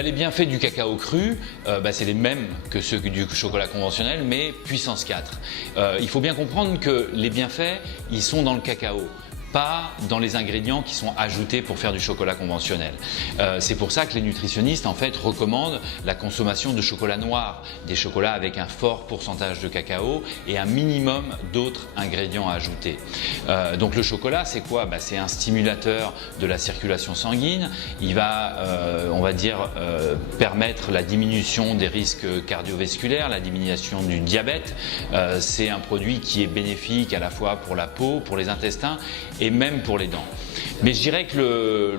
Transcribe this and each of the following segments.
Les bienfaits du cacao cru, c'est les mêmes que ceux du chocolat conventionnel, mais puissance 4. Il faut bien comprendre que les bienfaits, ils sont dans le cacao, pas dans les ingrédients qui sont ajoutés pour faire du chocolat conventionnel. C'est pour ça que les nutritionnistes en fait recommandent la consommation de chocolat noir, des chocolats avec un fort pourcentage de cacao et un minimum d'autres ingrédients à ajouter. Donc le chocolat, c'est quoi? C'est un stimulateur de la circulation sanguine. Il va, on va dire, permettre la diminution des risques cardiovasculaires, la diminution du diabète. C'est un produit qui est bénéfique à la fois pour la peau, pour les intestins et même pour les dents. Mais je dirais que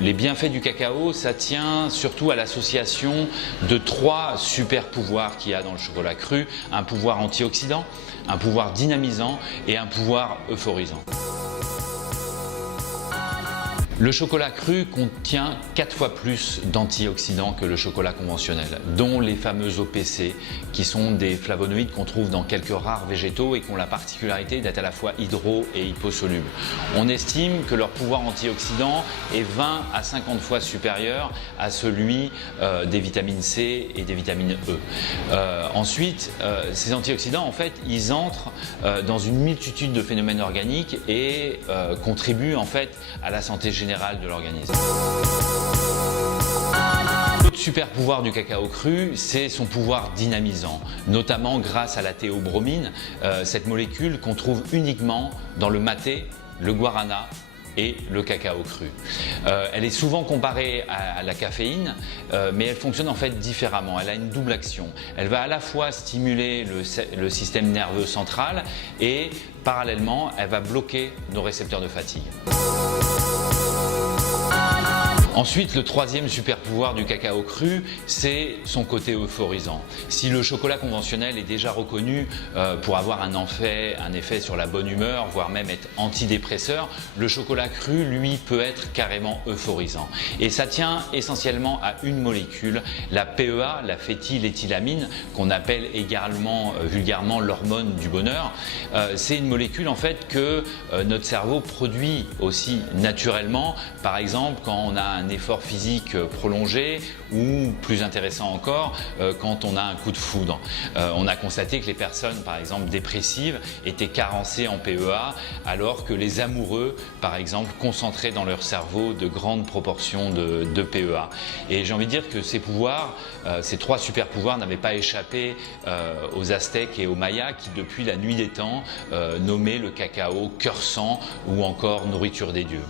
les bienfaits du cacao, ça tient surtout à l'association de 3 super pouvoirs qu'il y a dans le chocolat cru. Un pouvoir antioxydant, un pouvoir dynamisant et un pouvoir euphorisant. Le chocolat cru contient 4 fois plus d'antioxydants que le chocolat conventionnel, dont les fameux OPC, qui sont des flavonoïdes qu'on trouve dans quelques rares végétaux et qui ont la particularité d'être à la fois hydro- et hyposolubles. On estime que leur pouvoir antioxydant est 20 à 50 fois supérieur à celui des vitamines C et des vitamines E. Ensuite, ces antioxydants, en fait, ils entrent dans une multitude de phénomènes organiques et contribuent en fait à la santé générale de l'organisme. L'autre super pouvoir du cacao cru, c'est son pouvoir dynamisant, notamment grâce à la théobromine, cette molécule qu'on trouve uniquement dans le maté, le guarana et le cacao cru. Elle est souvent comparée à la caféine, mais elle fonctionne en fait différemment. Elle a une double action. Elle va à la fois stimuler le système nerveux central et parallèlement, elle va bloquer nos récepteurs de fatigue. Ensuite, le troisième super pouvoir du cacao cru, c'est son côté euphorisant. Si le chocolat conventionnel est déjà reconnu pour avoir un effet sur la bonne humeur, voire même être antidépresseur, le chocolat cru, lui, peut être carrément euphorisant. Et ça tient essentiellement à une molécule, la PEA, la phényléthylamine, qu'on appelle également vulgairement l'hormone du bonheur. C'est une molécule en fait que notre cerveau produit aussi naturellement, par exemple quand on a un effort physique prolongé ou plus intéressant encore quand on a un coup de foudre. On a constaté que les personnes par exemple dépressives étaient carencées en PEA alors que les amoureux par exemple concentraient dans leur cerveau de grandes proportions de PEA. Et j'ai envie de dire que ces pouvoirs, ces 3 super pouvoirs n'avaient pas échappé aux Aztèques et aux Mayas qui depuis la nuit des temps nommaient le cacao cœur-sang ou encore nourriture des dieux.